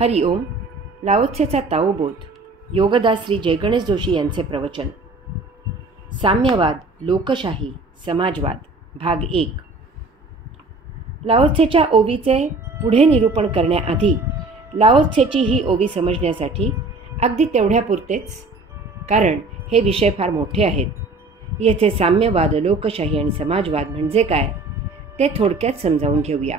हरि ओम. लाओत्सेचा ताओबोध. योगदास श्री जयगणेश जोशी यांचे प्रवचन. साम्यवाद, लोकशाही, समाजवाद, भाग 1. लाओत्सेच्या ओवीचे पुढे निरूपण करण्याआधी लाओत्सेची ही ओवी समजण्यासाठी अगदी तेवढ्यापुरतेच, कारण हे विषय फार मोठे आहेत. येथे साम्यवाद, लोकशाही आणि समाजवाद म्हणजे काय ते थोडक्यात समजावून घेऊया.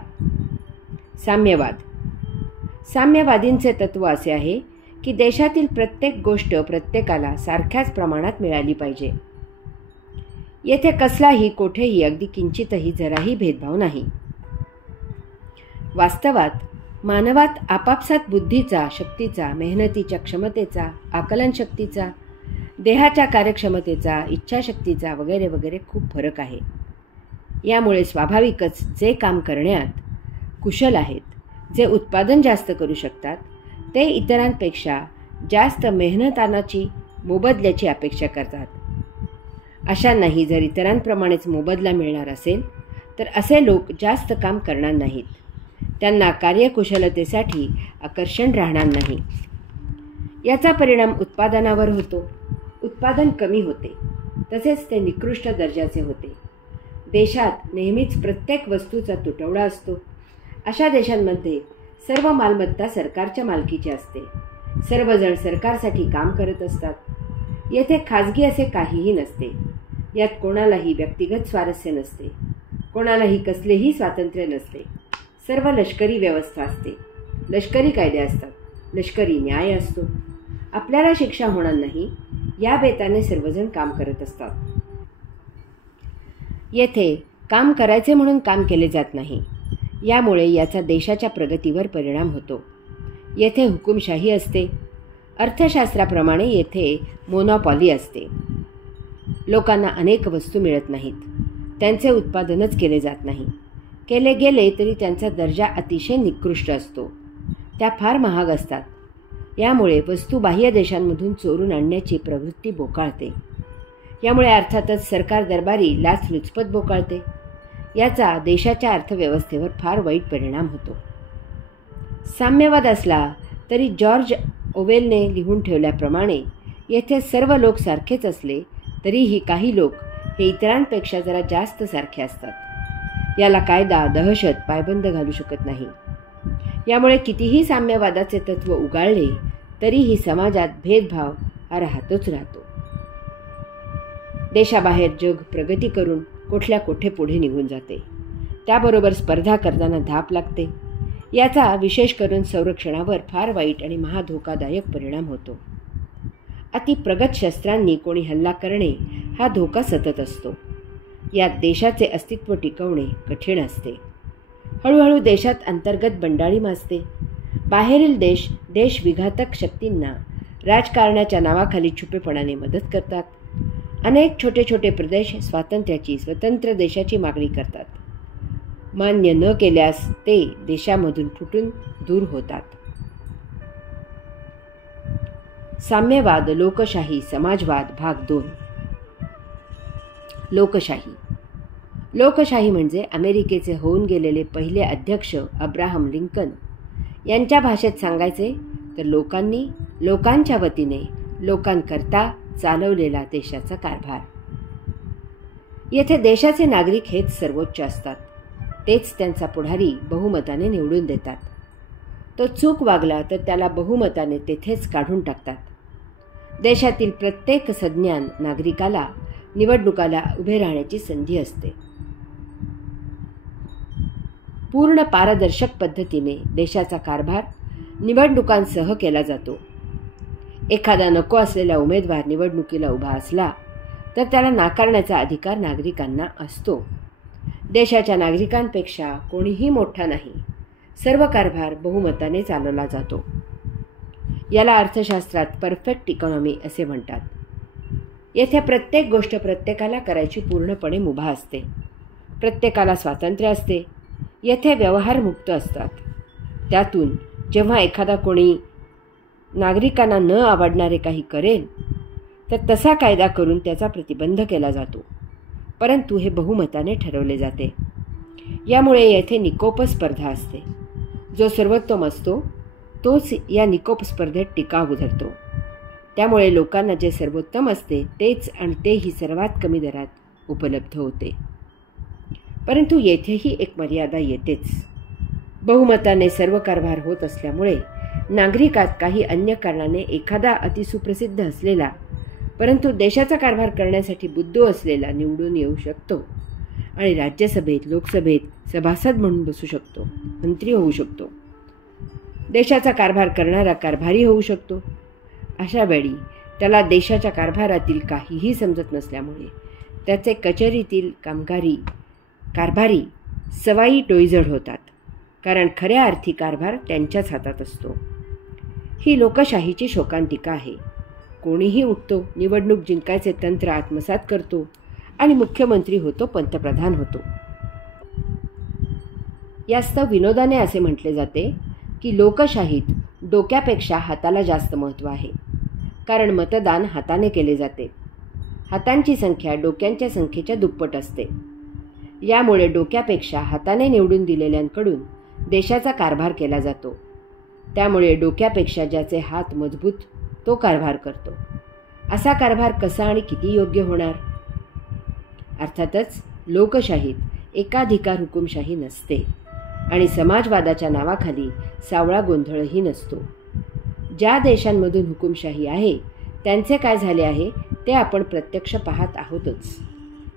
साम्यवादींचे तत्त्व असे आहे की देशातील प्रत्येक गोष्ट प्रत्येकाला सारख्याच प्रमाणात मिळाली पाहिजे. येथे कसलाही कोठेही अगदी किंचितही जराही भेदभाव नाही. वास्तवात मानवात आपापसात बुद्धीचा, शक्तीचा, मेहनतीच्या क्षमतेचा, आकलनशक्तीचा, देहाच्या कार्यक्षमतेचा, इच्छाशक्तीचा वगैरे वगैरे खूप फरक आहे. यामुळे स्वाभाविकच जे काम करण्यात कुशल आहेत, जे उत्पादन जास्त करू शकतात, ते इतरांपेक्षा जास्त मेहनतानाची मोबदल्याची अपेक्षा करतात. अशांनाही जर इतरांप्रमाणेच मोबदला मिळणार असेल तर असे लोक जास्त काम करणार नाहीत. त्यांना कार्यकुशलतेसाठी आकर्षण राहणार नाही. याचा परिणाम उत्पादनावर होतो. उत्पादन कमी होते, तसेच ते निकृष्ट दर्जाचे होते. देशात नेहमीच प्रत्येक वस्तूचा तुटवडा असतो. अशा देशांमध्ये सर्व मालमत्ता सरकारच्या मालकीची असते. सर्वजण सरकारसाठी काम करत असतात. येथे खाजगी असे काहीही नसते. यात कोणालाही व्यक्तिगत स्वारस्य नसते. कोणालाही कसलेही स्वातंत्र्य नसते. सर्व लष्करी व्यवस्था असते. लष्करी कायदे असतात. लष्करी न्याय असतो. आपल्याला शिक्षा होणार नाही या बेताने सर्वजण काम करत असतात. येथे काम करायचे म्हणून काम केले जात नाही. यामुळे याचा देशाच्या प्रगतीवर परिणाम होतो. येथे हुकुमशाही असते. अर्थशास्त्राप्रमाणे येथे मोनोपॉली असते. लोकांना अनेक वस्तू मिळत नाहीत. त्यांचे उत्पादनच केले जात नाही. केले गेले तरी त्यांचा दर्जा अतिशय निकृष्ट असतो. त्या फार महाग असतात. यामुळे वस्तू बाह्य देशांमधून चोरून आणण्याची प्रवृत्ती बोकाळते. यामुळे अर्थातच सरकार दरबारी लाचलुचपत बोकाळते. याचा देशाच्या अर्थव्यवस्थेवर फार वाईट परिणाम होतो. साम्यवाद असला तरी जॉर्ज ओवेलने लिहून ठेवल्याप्रमाणे येथे सर्व लोक सारखेच असले तरीही काही लोक हे इतरांपेक्षा जरा जास्त सारखे असतात. याला कायदा, दहशत पायबंद घालू शकत नाही. यामुळे कितीही साम्यवादाचे तत्त्व उगाळले तरीही समाजात भेदभाव हा राहतोच राहतो. देशाबाहेर जग प्रगती करून कुठल्या कोठे पुढे निघून जाते. त्याबरोबर स्पर्धा करताना धाप लागते. याचा विशेष करून संरक्षणावर फार वाईट आणि महाधोकादायक परिणाम होतो. अतिप्रगत शस्त्रांनी कोणी हल्ला करणे हा धोका सतत असतो. यात देशाचे अस्तित्व टिकवणे कठीण असते. हळूहळू देशात अंतर्गत बंडाळी माजते. बाहेरील देशविघातक शक्तींना राजकारणाच्या नावाखाली छुपेपणाने मदत करतात. अनेक छोटे छोटे प्रदेश स्वातंत्र्याची, स्वतंत्र देशाची मागणी करतात. मान्य न केल्यास ते देशामधून फुटून दूर होतात. साम्यवाद, लोकशाही, समाजवाद, भाग 2. लोकशाही म्हणजे अमेरिकेचे होऊन गेलेले पहिले अध्यक्ष अब्राहम लिंकन यांच्या भाषेत सांगायचे तर लोकांनी, लोकांच्या वतीने, लोकांकरता चालवलेला देशाचा कारभार. येथे देशाचे नागरिक हेच सर्वोच्च असतात. तेच त्यांचा पुढारी बहुमताने निवडून देतात. तो चूक वागला तर त्याला बहुमताने तेथेच काढून टाकतात. देशातील प्रत्येक सज्ञान नागरिकाला निवडणुकाला उभे राहण्याची संधी असते. पूर्ण पारदर्शक पद्धतीने देशाचा कारभार निवडणुकांसह केला जातो. एखादा नको असलेला उमेदवार निवडणुकीला उभा असला तर त्याला नाकारण्याचा अधिकार नागरिकांना असतो. देशाच्या नागरिकांपेक्षा कोणीही मोठा नाही. सर्व कारभार बहुमताने चालवला जातो. याला अर्थशास्त्रात परफेक्ट इकॉनॉमी असे म्हणतात. येथे प्रत्येक गोष्ट प्रत्येकाला करायची पूर्णपणे मुभा असते. प्रत्येकाला स्वातंत्र्य असते. येथे व्यवहार मुक्त असतात. त्यातून जेव्हा एखादा कोणी नागरिकांना न आवडणारे काही करेल तर तसा कायदा करून त्याचा प्रतिबंध केला जातो. परंतु हे बहुमताने ठरवले जाते. यामुळे येथे निकोप स्पर्धा असते. जो सर्वोत्तम असतो तोच या निकोप स्पर्धेत टिकाव धरतो. त्यामुळे लोकांना जे सर्वोत्तम असते तेच आणि तेही सर्वात कमी दरात उपलब्ध होते. परंतु येथेही एक मर्यादा येतेच. बहुमताने सर्व कारभार होत असल्यामुळे नागरिकात काही अन्य कारणाने एखादा अतिसुप्रसिद्ध असलेला परंतु देशाचा कारभार करण्यासाठी बुद्धू असलेला निवडून येऊ शकतो आणि राज्यसभेत, लोकसभेत सभासद म्हणून बसू शकतो, मंत्री होऊ शकतो. देशाचा कारभार करणारा कारभारी होऊ शकतो. अशा वेळी त्याला देशाच्या कारभारातील काहीही समजत नसल्यामुळे त्याचे कचेरीतील कारभारी सवाई डोईजड होतात, कारण खऱ्या अर्थी कारभार त्यांच्याच हातात असतो. ही लोकशाहीची शोकांतिका आहे. कोणीही उठतो, निवडणूक जिंकायचे तंत्र आत्मसात करतो आणि मुख्यमंत्री होतो, पंतप्रधान होतो. यास्तव विनोदाने असे म्हटले जाते की लोकशाहीत डोक्यापेक्षा हाताला जास्त महत्त्व आहे, कारण मतदान हाताने केले जाते. हातांची संख्या डोक्यांच्या संख्येच्या दुप्पट असते. यामुळे डोक्यापेक्षा हाताने निवडून दिलेल्यांकडून देशाचा कारभार केला जातो. त्यामुळे डोक्यापेक्षा ज्याचे हात मजबूत तो कारभार करतो. असा कारभार कसा आणि किती योग्य होणार? अर्थातच लोकशाहीत एकाधिकार हुकुमशाही नसते आणि समाजवादाच्या नावाखाली सावळा गोंधळही नसतो. ज्या देशांमधून हुकुमशाही आहे त्यांचे काय झाले आहे ते आपण प्रत्यक्ष पाहत आहोतच,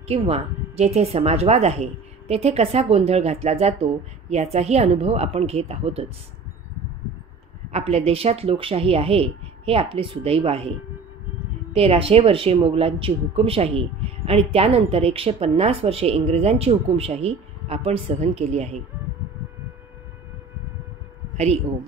किंवा जेथे समाजवाद आहे तेथे कसा गोंधळ घातला जातो याचाही अनुभव आपण घेत आहोतच. आपल्या देशात लोकशाही आहे हे आपले सुदैव आहे. 1300 वर्षे मोगलांची हुकुमशाही आणि त्यानंतर 150 वर्षे इंग्रजांची हुकुमशाही आपण सहन केली आहे. हरि ओम.